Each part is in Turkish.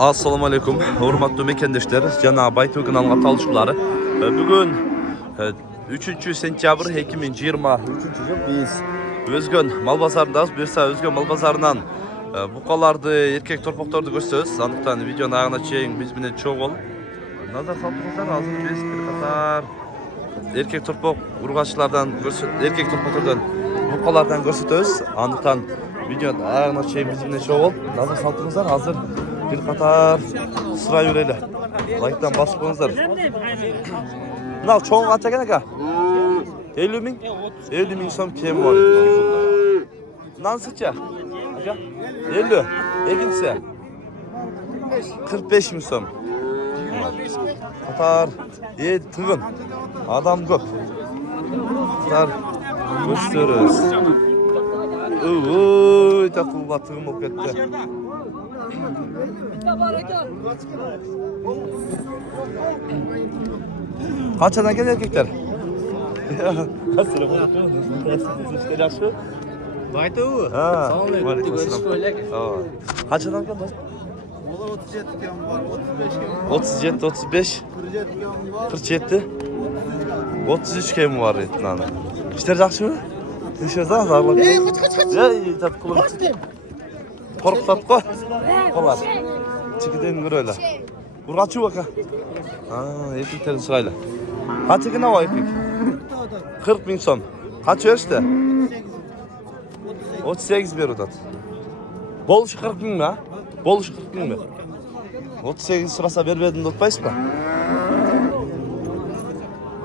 Assalamu alaikum, hurmatly mekendeşler, jana Baytu kanalına talışıklary. Bugün 3 sentyabr 2023 yıl biz Özgön mal bazarındayız. Birsa Özgön mal bazarından buqalardy, erkek torpaqtарды gösterýüz. Anykdan videonun agyna çeýin biz bilen çoğ bol. Nazar saltymyzlar hazır biz bir qatar erkek torpaq urgaçlardan erkek torpaqlardan buqalardan gösterýüz. Anykdan videonun agyna çeýin biz bilen çoğ bol. Nazar saltymyzlar hazır bir qatar sıra yüreli. Like'dan basıp koyunuzlar. Bunlar çoğun kaç ekan aka? 50 bin? 50 bin so'm kem var. Nasılca? Aka? 50. Ekinse? 45 bin so'm. Qatar tığın. Adam köp. Qatar gösteririz. Oy, takılma tığım o ketdi. Kaçadan gel erkekler? Assalamualaikum. Baytu. Kaçadan gel? 37 kem var, 35 kem var. 37, 35, 47, 33 kem var etnana. İşler yaxşımı? İşlerden zarlar. Kaç. Ya, tat kulum. Korkutat koy. Kolar. Çikiden gör öyle. Urgaçı baka. Erkeklerin sırayla. Kaç ekin hava erkek? 40 bin so'm. Kaç verişte? 38 bir odat. Boluşu 40 bin mi ha? Boluşu 40 bin mi? 38 sırasa vermedin de tutmayız mı?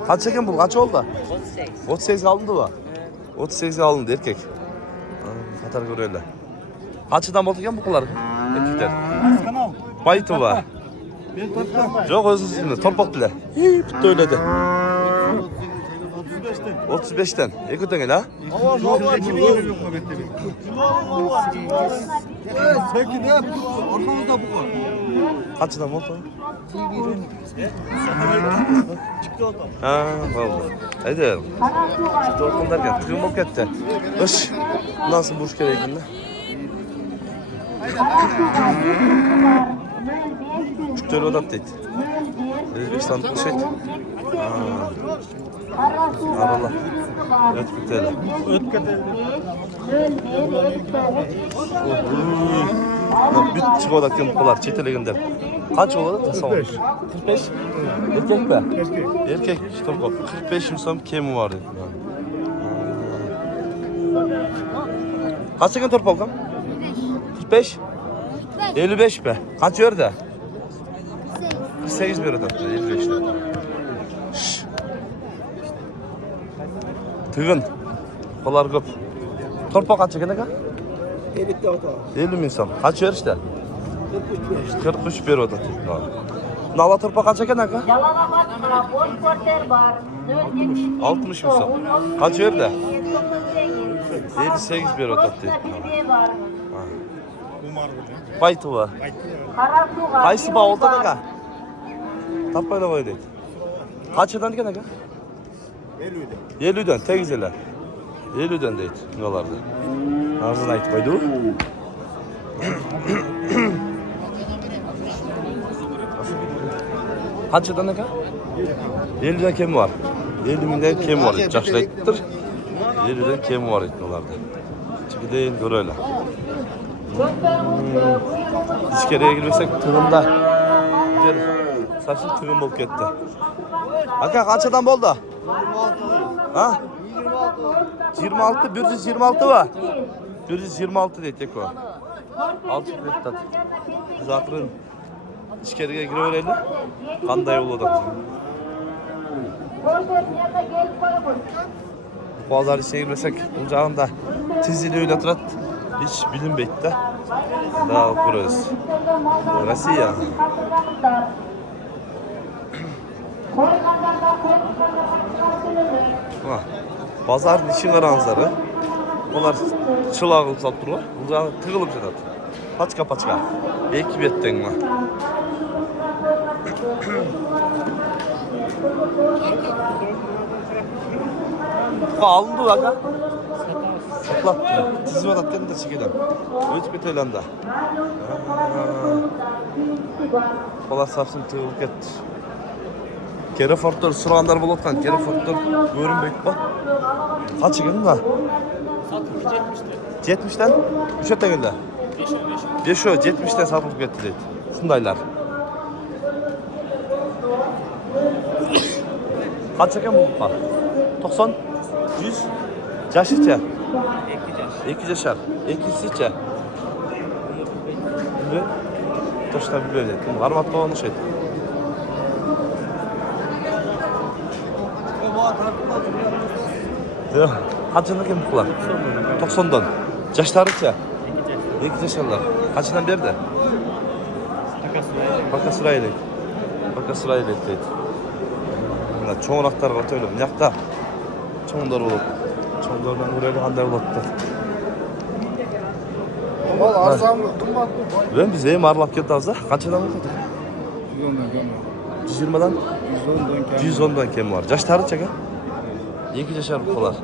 Kaç ekin bul? Kaç oldu? 38 alındı mı? 38 alındı erkek. Katar gör öyle. Kaçıdan oldu eken bu kadar erkekler? Baytı var. Yok özünüzün torpak bile. Bitti öyle de. 35'ten. Ekuten gel ha? Kaçıdan oldu? Ha, vallahi. Haydi. Çıktı ortam derken tığım olup gitti. Öş. Nasıl buş gereğinde? Çıktı odat deydi. Özbekistan kuş et. Arala. Ötküteli. Büt çıkı odat diyen buqalar çetelegender. Kaç oladı? 45. 45? Erkek mi? Erkek. Torpaq. 45 bin so'm kemi var dedi. Kaç ekan torpaqam? 45? 55 be. Kaç verdi? 48 verdi. 55'te. Tığın. Kolar köp. Torpaq kaç ekan aka? 50 bin so'm. Kaç ver işte? 43 bir oda. Nala torpaq kaç ekan aka? 60 bin so'm. Kaç verdi? 58 bir oda deydi. Baytı var. Qaysı bağ oldu aka? Tapmayla boy deydi. Kaçırdan ekan aka? 50'den. 50'den, tegiz ele. 50'den deydi. Nolarda. Ağzını aytmaydı o. Kaçırdan aka? 50'den kemi var. 50 binden kemi var. Жақсы ayttıdır. 50'den kemi var etnolarda. Çıkıdayın gör öyle. İçkeriye girmesek tığımda. Saçın tığım olup gitti. Aka kaç adam oldu? 26. Ha? 26, 126 var. 126 deydik o. 6 tat. Zatırın içkeriye gireverelim. Kanday oldu. Pazar içine girmesek olacağında tizili öyle tırat. Hiç bilinmeydi de. Daha okuruz. Rusya. Pazarın için aranızları. Onlar çılağılıp salıp durur. Olacağı tıkılıp жатады. Paçka. Ekip ettin mi? Alındı aka. Saplattı. Tizim atatken de çekelim. Ötüp et öylanda. Bukalar sapsın tığılıp ketdi. Kerefortlar sırağanlar bolotkan, kerefortlar görünbeyip bak. Kaç ekan da? Satılık 70'te. 70'ten 3'e tegildi. 5 70'ten satılıp ketdi deydi. Şundaylar. Kaç ekan bu bukal? 90? 100? Yaşıça? 2 yaşar. 2'siçe? Bilbe? Toşta bilbe deydi. Armat boğanış eydi. Kaçından kim bukular? 90'dan. Yaşlarıça? 2 yaşarlar. Kaçından berdi? Baka sırayla. Baka sırayla deydi. Mına çoğunaklar var öyle. Mınakta çoğunlar olup. Çoğunlardan buraya kanday olattı. Ol arzan mı? Kımmat mı? Ben biz eyim arlap ketdi azda. Kaçadan mı? 120'dan? 110'dan kem var. Yaşları çeka? 2 yaşar bukular.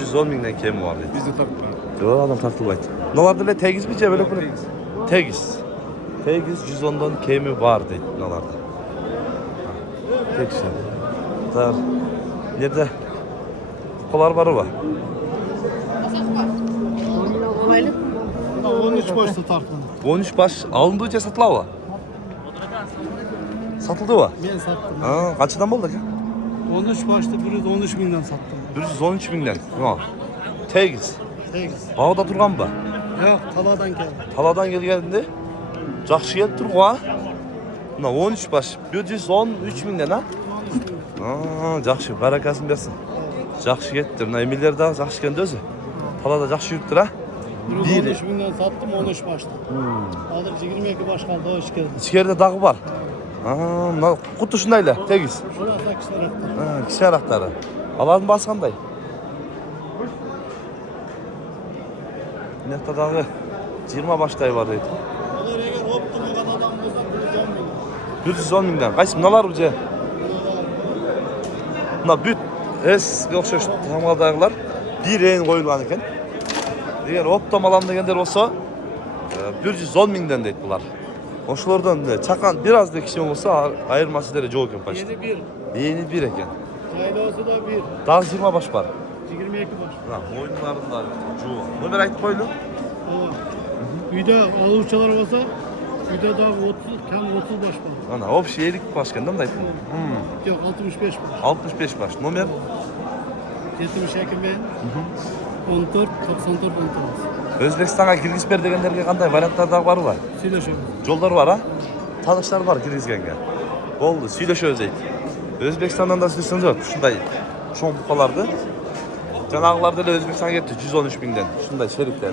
110 minden kem var deydi. Bizde takma. Yok adam tartılmaydı. Ne vardı öyle tegiz mi böyle bunu? Tegiz. Tegiz 110'dan kemi var deydi nalarda. Tek şey. Tar. Nerede? Kupalar var mı? 13 başta tartmadım. 13 baş alındığı satıla mı? Satıldı mı? Ben sattım. Ha, kaçıdan buldu ki? 13 başta 113 binden sattım. 113 binden. Ha. Tegiz. 8. Bağda durgan mı? Yok taladan geldi. Taladan gelgende жақсы келip tur ha. Mına 13 baş 113 binden ha. Aa, жақсы, barakasın bersin. Жақсы kettir. Mına emiller daha жақсы kendi özü. Talada жақсы yürüttür ha. 113 binden sattım 13 başta. Hazır 22 baş kaldı hoş geldin. İçeride dağı var. Aa, mına kutu şundayla tegiz. Şuna 8 lira. Ha, kişi arakları. Alanın baskanday. Mınakta dağı 20 baştay var deydi. Olur eğer hoptum o kadar adam bulsa 110 bin. 110 binden. Qaysı mınalar bu? Mına büt eski okşoş tamamdagılar bir en koyulgan eken. Eğer optom alam degenler olsa 110 binden deydi bular. Oşulardan çakan biraz da kişi olsa ayırması dere çok eken başta. Yeni bir. Yeni bir eken. Kaylosu da bir. Daha 20 baş var. 22 baş. Ha, oyunlarında çoğu. Ömer ayıp koydu. Bir de alıcılar olsa bir de daha 30, tam 30 baş var. Ana hop şeylik başkandan da ayıp. Yok 65 baş. 65 baş. Nomer 72 ben. 14, 94, 19. Özbekistan'a Kirgizber degenlerge kanday variantlar da var mı? Söyleşiyorum. Yollar var ha. Tanışlar var Kirgizgen'ge. Oldu. Söyleşiyoruz deydi. Özbekistan'dan da söyleseniz var. Şunday çoğun bukalardı. Canağılarda da Özbekistan'a gitti 113 binden. Şunday şerifleri.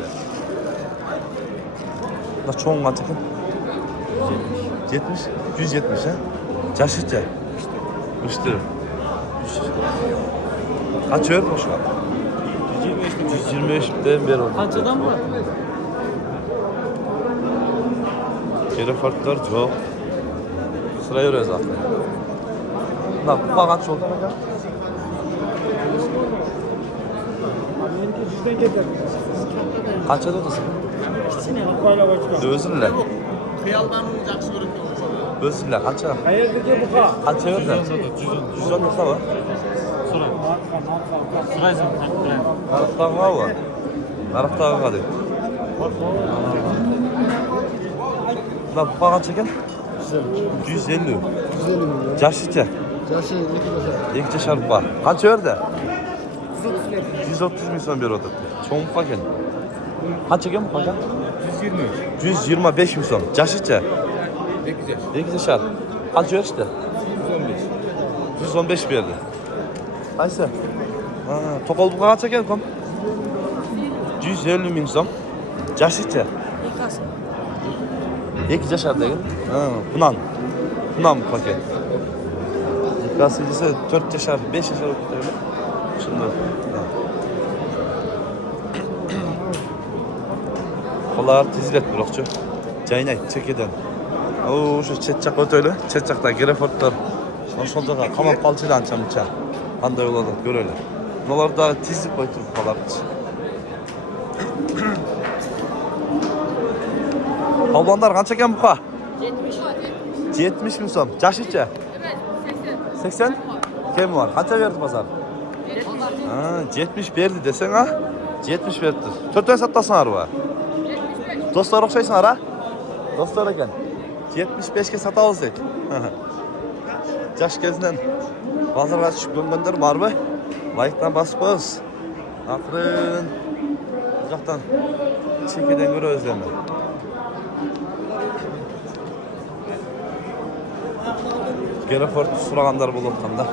Da çoğun kaçıkın? 70. 170 ha. Caşıtça. İşte. Kaç öğür boş var? 125'den beri oldu. Kaç adam var? Geri farklar çok. Sıraya örüyoruz zaten. Bak bu kaç oldu bak. Kaç odasın? Özürle. Özürle kaç ya? Kaç öyle? 110 yılda var. Narıktan var mı? Narıktan var değil. Lan bu kaç çeken? 150. Caşıca. Yaşı 2 yaşar var. Kaç öyle? 130 milyon bir oda. Çoğun fakir. Kaç çeken bu fakir? 125 milyon. Caşıca. 2 yaşar. Kaç öyle işte? 115 verdi. Aysa. Ha, tokol bu kaç çeken kom? 150 milyon. Caşıca. 2 yaşar değil. Ha, bunan bu paket. Gazetecisi 4 yaşar, 5 yaşar okutuyor. Şimdi. Kolar tizlet bırakçı. Caynay çekeden. O şu çetçak ötöyle. Çetçakta Gerefortlar. Şoldaga kamap balçıdan çamça. Qanday oladı görelim. Bunlar da tizlik koytup kalar. Albanlar qancha ekan buqa? 70 bin so'm. Jaşıça? 80? Kim var? Kaça verdi pazar? Ha, 70 verdi desen ha? 70 verdi. 4 tane sattasın var. Dostlar okşaysın ara. Dostlar eken. 75'ke sata alsak. Jaş gezinden pazarga çıkıp döngönдөр barбы? Like'dan basıp koyuz. Akırın. Bu jaktan çekeden göröbüz endi. Gerefort suragandar bolup atkanda.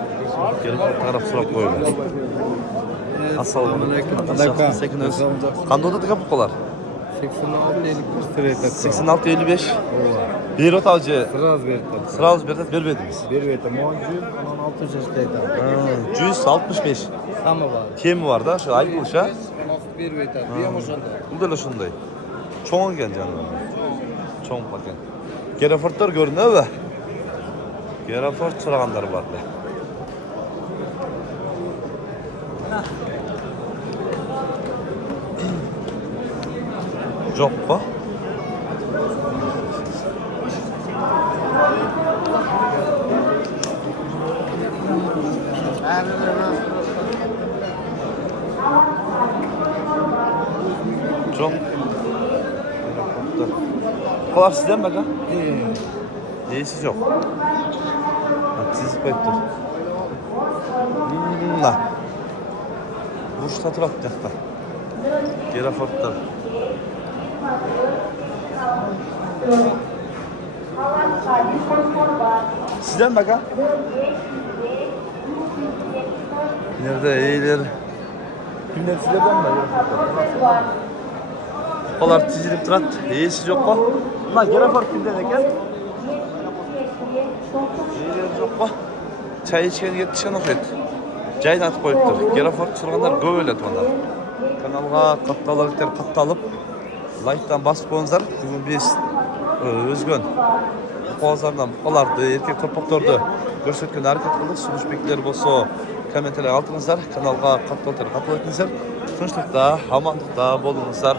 Gerefort taraf surap koyuyor. Assalamu alaikum. Sekin öz. Kanda da kapı kolar? 86 55. Bir otavcı. Sıraz berdet vermediniz. Berbetim 10 16 yaşındaydı. 165. Tamam var. Kim var da şu ay buluşa? Berbetim. Bir yaşında. Bu da şunday. Çoğun gel canım. Çoğun bakın. Gerefortlar görünüyor mu? Gerefort suragandar var. Yok mu? Çok. Kolar sizden bakın. İyisi yok. Siz koyuptur. Da. Burçta turak jakta. Gerefortlar. Sizden bakın. Nerede iyiler? Kimler sizlerden mi? Kolar tizilip durat. İyisi yok mu? Bunlar Gerefort kimden eken? İyiler yok mu? Çay içken yetişen okuydu. Jayını atıp koyuptur. Gerefort surganlar көп өлет onlar. Kanalga kattalып, like'dan basıp koyunuzlar. Bugün biz özgön Kozardan buqalardı, erkek topaklardı görsetken hareket kıldık. Sunuş bekleri bolsa kommentelere altыңыздар. Kanalga kattalып etіңіздер. Tinchlikda, amanlıkta bolыңыздар.